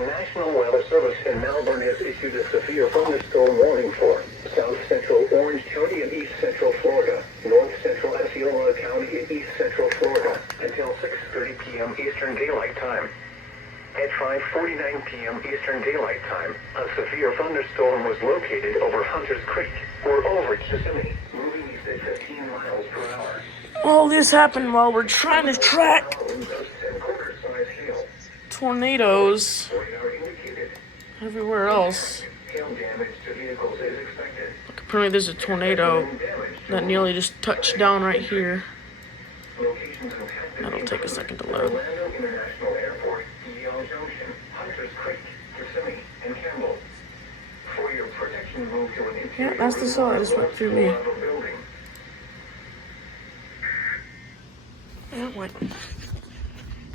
The National Weather Service in Melbourne has issued a severe thunderstorm warning for South Central Orange County and East Central Florida, North Central Osceola County and East Central Florida until 6:30 p.m. Eastern Daylight Time. At 5:49 p.m. Eastern Daylight Time, a severe thunderstorm was located over Hunters Creek or over Kissimmee, moving east at 15 miles per hour. All this happened while we're trying to track tornadoes everywhere else. Apparently there's a tornado that nearly just touched down right here. That'll take a second to load. Yeah, that's the saw that just went through me. Yeah, it went.